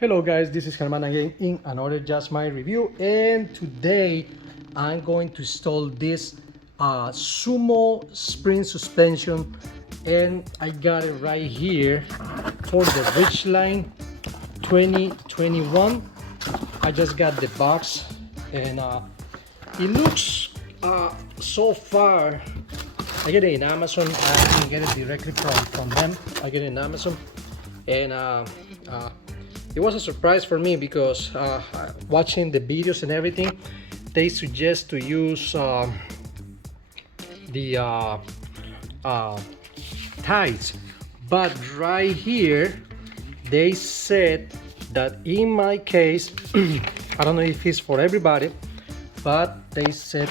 Hello guys, this is Germán again in another Just My review, and today I'm going to install this Sumo spring suspension, and I got it right here for the Ridgeline 2021. I just got the box, and it looks so far. I get it in Amazon. I can get it directly from them. I get it in Amazon, and it was a surprise for me because watching the videos and everything, they suggest to use the ties, but right here they said that in my case, I don't know if it's for everybody, but they said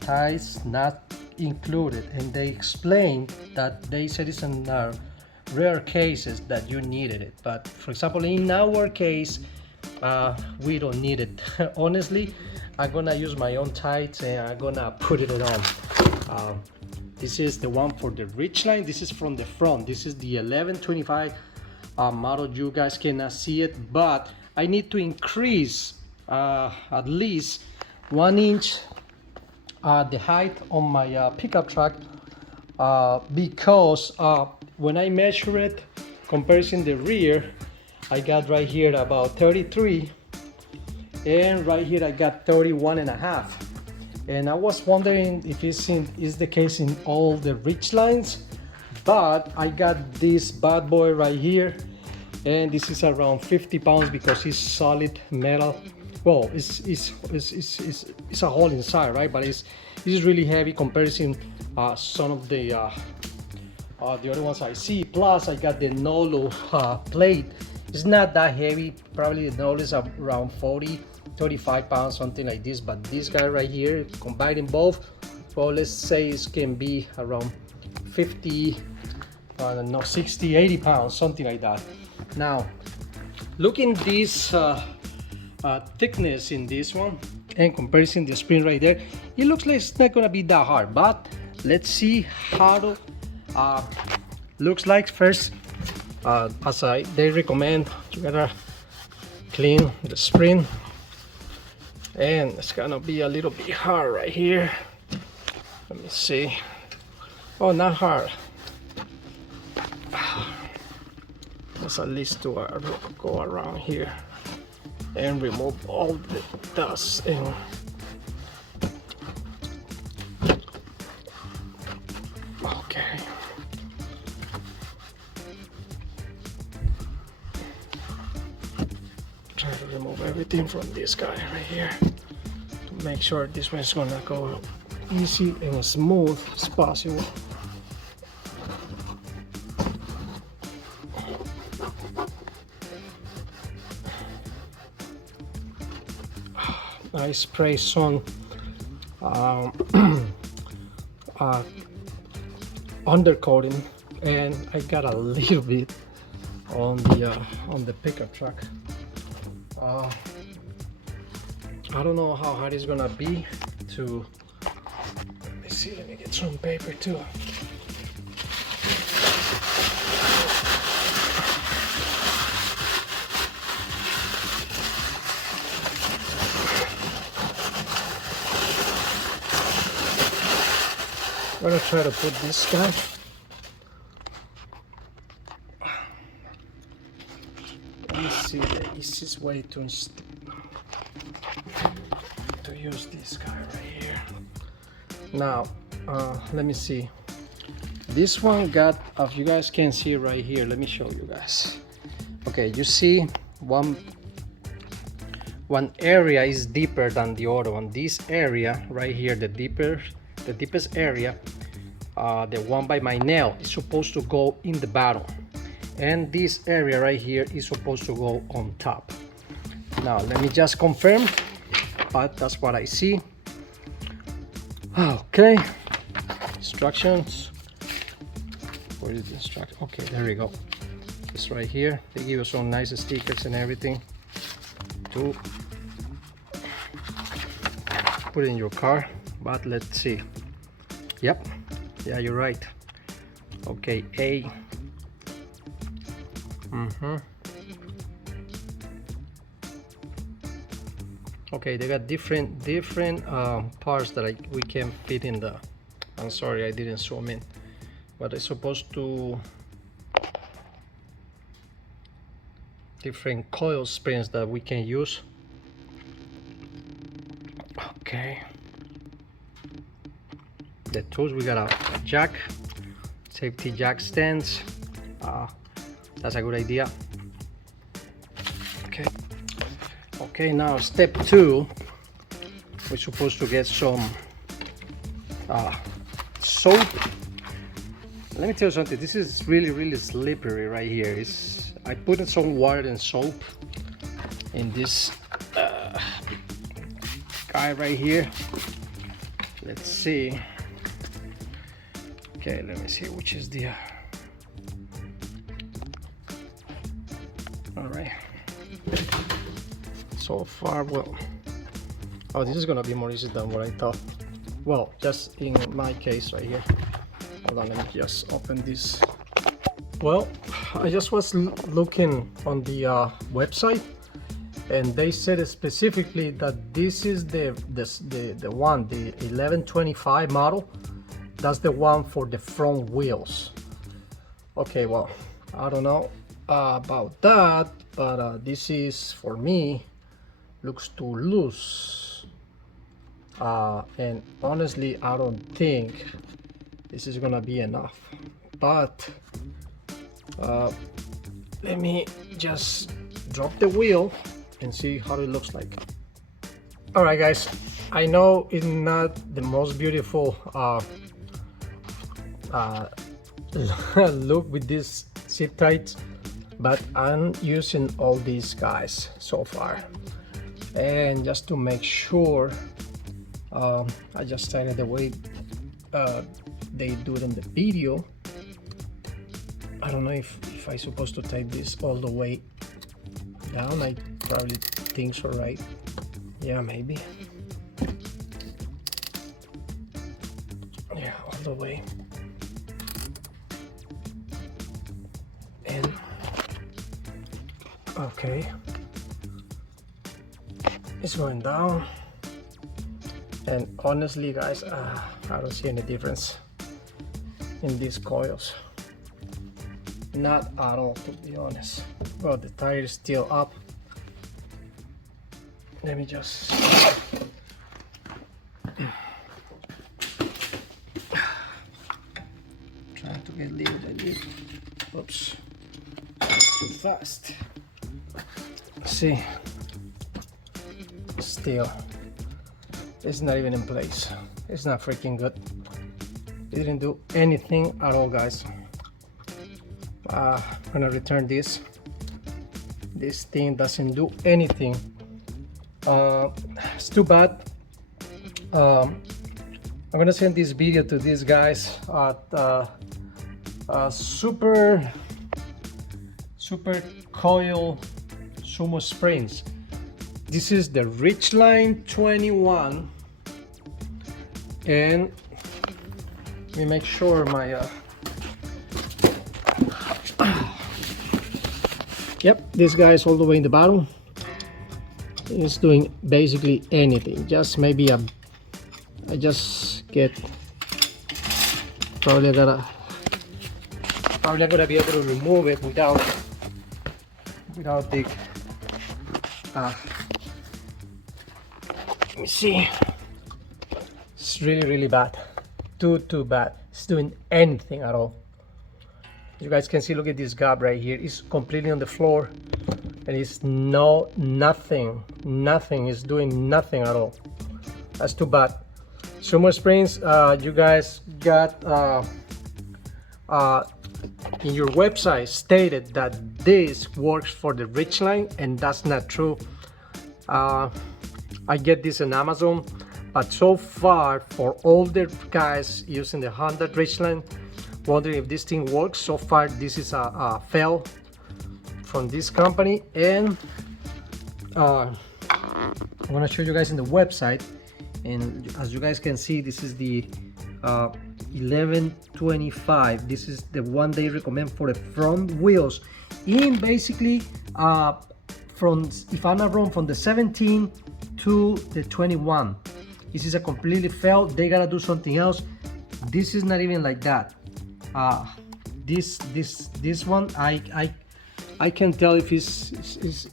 ties not included, and they explained that they said it's in rare cases that you needed it, but for example in our case we don't need it. Honestly, I'm gonna use my own ties and I'm gonna put it on. This is the one for the Ridgeline. This is from the front. This is the 1125 model. You guys cannot see it, but I need to increase at least 1 inch the height on my pickup truck because when I measure it, comparison the rear, I got right here about 33, and right here I got 31.5. And I was wondering if is the case in all the Ridgelines, but I got this bad boy right here, and this is around 50 pounds because it's solid metal. Well, it's a hole inside, right? But it's really heavy comparison some of the other ones I see. Plus I got the Nolo plate. It's not that heavy. Probably the Nolo is around 35 pounds, something like this. But this guy right here, combining both, well, let's say it can be around 50, I don't know, 60, 80 pounds, something like that. Now, looking this thickness in this one and comparison the spring right there, it looks like it's not gonna be that hard, but let's see how to looks like. First, as they recommend, you gotta clean the spring, and it's gonna be a little bit hard right here. Let me see. Oh, not hard. Let's at least do a go around here and remove all the dust and okay. Try to remove everything from this guy right here to make sure this one's gonna go easy and as smooth as possible. I spray some undercoating, and I got a little bit on the pickup truck. I don't know how hard it's gonna be to. Let me see. Let me get some paper too. I'm gonna try to put this guy. Let me see the easiest way to use this guy right here. Now, let me see. This one got, if you guys can see right here, let me show you guys. Okay, you see one area is deeper than the other one. This area right here, the deepest area, the one by my nail, is supposed to go in the bottom, and this area right here is supposed to go on top. Now let me just confirm, but that's what I see. Okay, instructions. Where is the instruction? Okay, there we go. It's right here. They give us some nice stickers and everything. to put it in your car, but let's see. Yep, yeah, you're right. Okay, A. Okay, they got different parts that we can fit in the. I'm sorry, I didn't zoom in, but it's supposed to different coil springs that we can use. Okay, the tools, we got a jack, safety jack stands. That's a good idea. Okay, now step 2, we're supposed to get some soap. Let me tell you something, this is really slippery right here. I put in some water and soap in this guy right here. Let's see. Okay, let me see which is the all right. So far, well, oh, this is gonna be more easy than what I thought. Well, just in my case right here. Hold on, let me just open this. Well, I just was looking on the website, and they said specifically that this is the one, the 1125 model. That's the one for the front wheels. Okay, well, I don't know about that, but this is, for me, looks too loose, and honestly I don't think this is gonna be enough, but let me just drop the wheel and see how it looks like. All right, guys, I know it's not the most beautiful look with this zip ties, but I'm using all these guys so far. And just to make sure, I just tied it the way they do it in the video. I don't know if I'm supposed to tie this all the way down. I probably think so, right? Yeah, maybe. Yeah, all the way. And okay. It's going down, and honestly, guys, I don't see any difference in these coils. Not at all, to be honest. Well, the tire is still up. Let me just trying to get lead. Oops, that's too fast. Let's see. Still, it's not even in place. It's not freaking good. It didn't do anything at all, guys. I'm gonna return this. This thing doesn't do anything. It's too bad. I'm gonna send this video to these guys at super coil Sumo springs. This is the Ridgeline 21, and let me make sure my yep, this guy is all the way in the bottom. It's doing basically anything. Just maybe I just get probably not gonna be able to remove it without the let me see. It's really bad. Too bad. It's doing anything at all. You guys can see, look at this gap right here. It's completely on the floor, and it's nothing is doing nothing at all. That's too bad. Sumo springs, you guys got in your website stated that this works for the Ridgeline, and that's not true. I get this on Amazon, but so far, for all the guys using the Honda Ridgeline, wondering if this thing works, so far this is a fail from this company. And I'm gonna show you guys in the website, and as you guys can see, this is the 1125. This is the one they recommend for the front wheels in basically from, if I'm not wrong, from the 17 to the 21. This is a completely failed. They gotta do something else. This is not even like that. This one, I can't tell if it's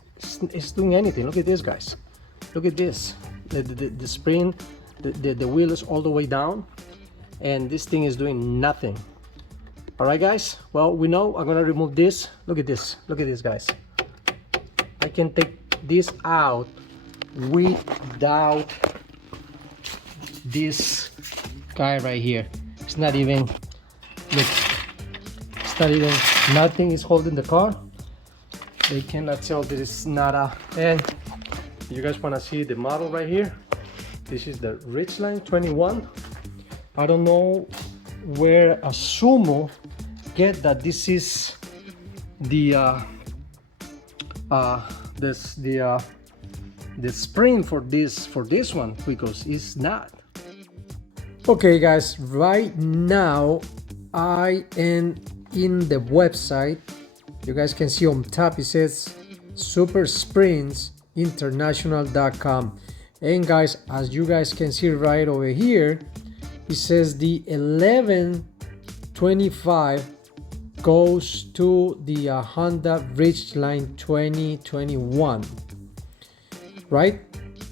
doing anything. Look at this, guys. Look at this. The spring, the wheel is all the way down, and this thing is doing nothing. All right, guys. Well, we know I'm gonna remove this. Look at this. Look at this, guys. I can take this out without this guy right here. It's not even, look, it's not even, nothing is holding the car. They cannot tell that it's not a, and you guys want to see the model right here. This is the Ridgeline 21. I don't know where a Sumo get that this is the spring for this one, because it's not. Okay, guys, right now I am in the website. You guys can see on top it says supersprintinternational.com, and guys, as you guys can see right over here, it says the 1125 goes to the Honda Ridgeline 2021, right?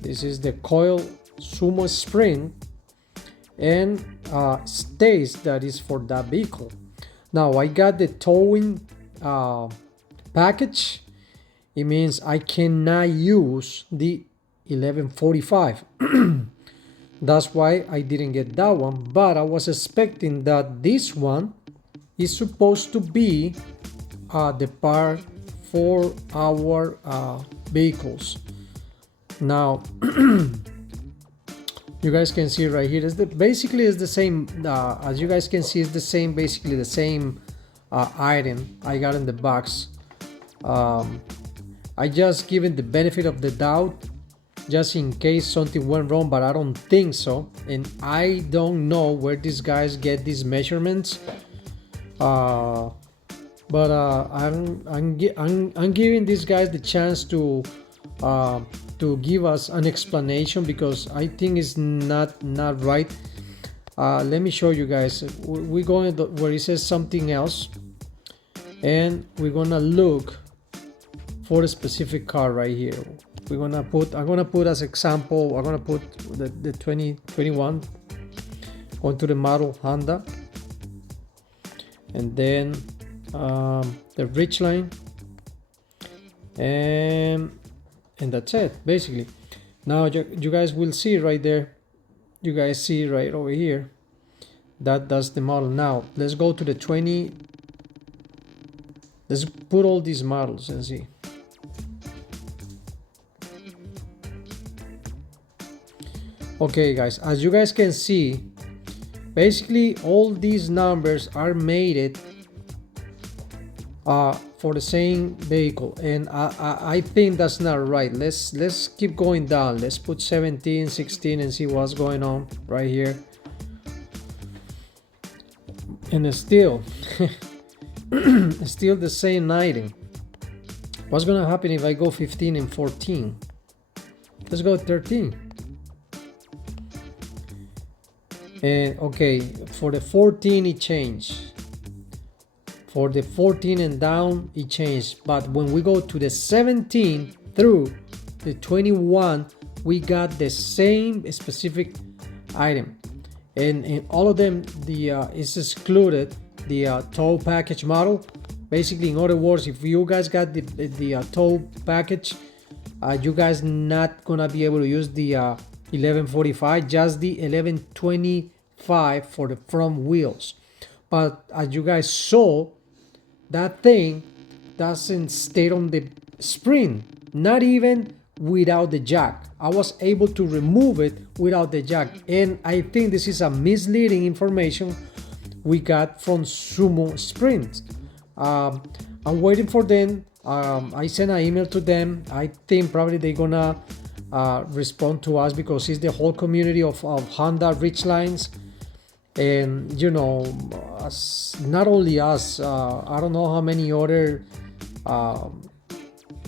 This is the coil Sumo spring, and states that is for that vehicle. Now I got the towing package. It means I cannot use the 1145. That's why I didn't get that one, but I was expecting that this one is supposed to be the part for our vehicles. Now you guys can see right here is basically is the same, as you guys can see, it's the same, basically the same item I got in the box. I just given the benefit of the doubt just in case something went wrong, but I don't think so, and I don't know where these guys get these measurements, but I'm giving these guys the chance to give us an explanation, because I think it's not right. Let me show you guys. We're going where it says something else, and we're gonna look for a specific car right here. I'm gonna put as example, I'm gonna put the 2021, going to the model Honda, and then the Ridgeline, and that's it basically. Now you guys will see right there, you guys see right over here, that's the model. Now let's go to the 20. Let's put all these models and see. Okay, guys, as you guys can see, basically all these numbers are made for the same vehicle, and I think that's not right. Let's keep going down. Let's put 17, 16 and see what's going on right here. And it's still it's still the same item. What's gonna happen if I go 15 and 14? Let's go 13. And okay, for the 14 it changed. For the 14 and down it changed, but when we go to the 17 through the 21, we got the same specific item, and in all of them the is excluded the tow package model. Basically, in other words, if you guys got the tow package, you guys not gonna be able to use the 1145, just the 1125 for the front wheels. But as you guys saw, that thing doesn't stay on the spring, not even without the jack. I was able to remove it without the jack, and I think this is a misleading information we got from Sumo Springs. I'm waiting for them I sent an email to them. I think probably they're gonna respond to us, because it's the whole community of Honda Ridgelines. And you know, not only us, I don't know how many other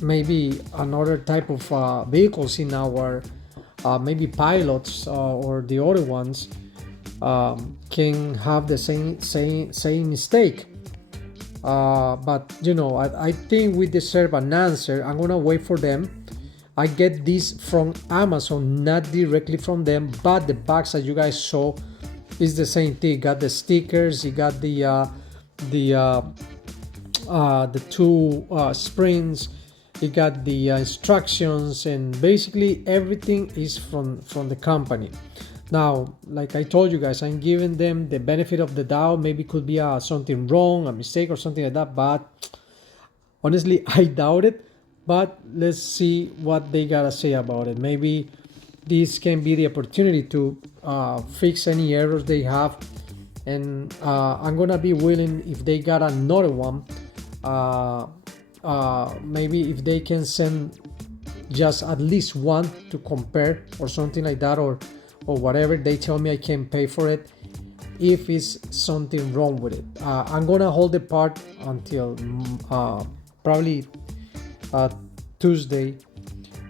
maybe another type of vehicles in our maybe pilots or the other ones can have the same mistake. But you know, I think we deserve an answer. I'm gonna wait for them. I get this from Amazon, not directly from them, but the box that you guys saw is the same thing. It got the stickers, it got the two springs, it got the instructions, and basically everything is from the company. Now, like I told you guys, I'm giving them the benefit of the doubt. Maybe it could be something wrong, a mistake or something like that, but honestly I doubt it. But let's see what they gotta say about it. Maybe this can be the opportunity to fix any errors they have, and I'm gonna be willing, if they got another one, maybe if they can send just at least one to compare or something like that, or whatever. They tell me I can pay for it if it's something wrong with it. I'm gonna hold the part until probably Tuesday,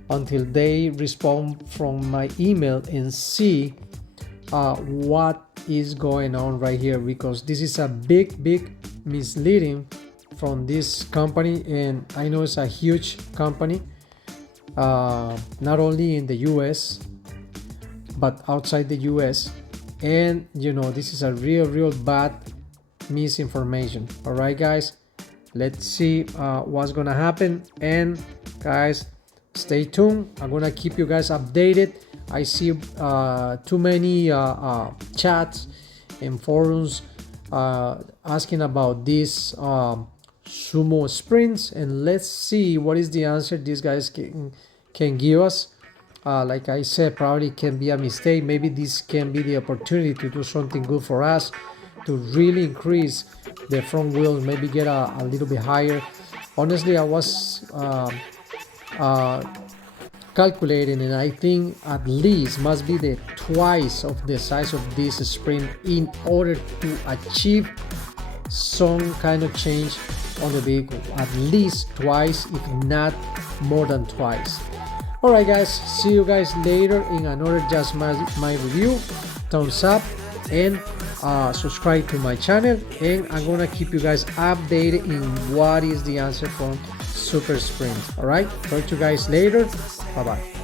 until they respond from my email and see what is going on right here, because this is a big misleading from this company. And I know it's a huge company, not only in the US but outside the US. And you know, this is a real bad misinformation. All right guys, let's see what's gonna happen. And guys, stay tuned. I'm gonna keep you guys updated. I see too many chats and forums asking about this Sumo sprints, and let's see what is the answer these guys can give us. Like I said, probably can be a mistake. Maybe this can be the opportunity to do something good for us, to really increase the front wheels, maybe get a little bit higher. Honestly, I was calculating, and I think at least must be the twice of the size of this sprint in order to achieve some kind of change on the vehicle. At least twice, if not more than twice. All right guys, see you guys later in another Just My Review. Thumbs up and subscribe to my channel, and I'm gonna keep you guys updated in what is the answer from Super Sprint. All right, talk to you guys later. Bye bye.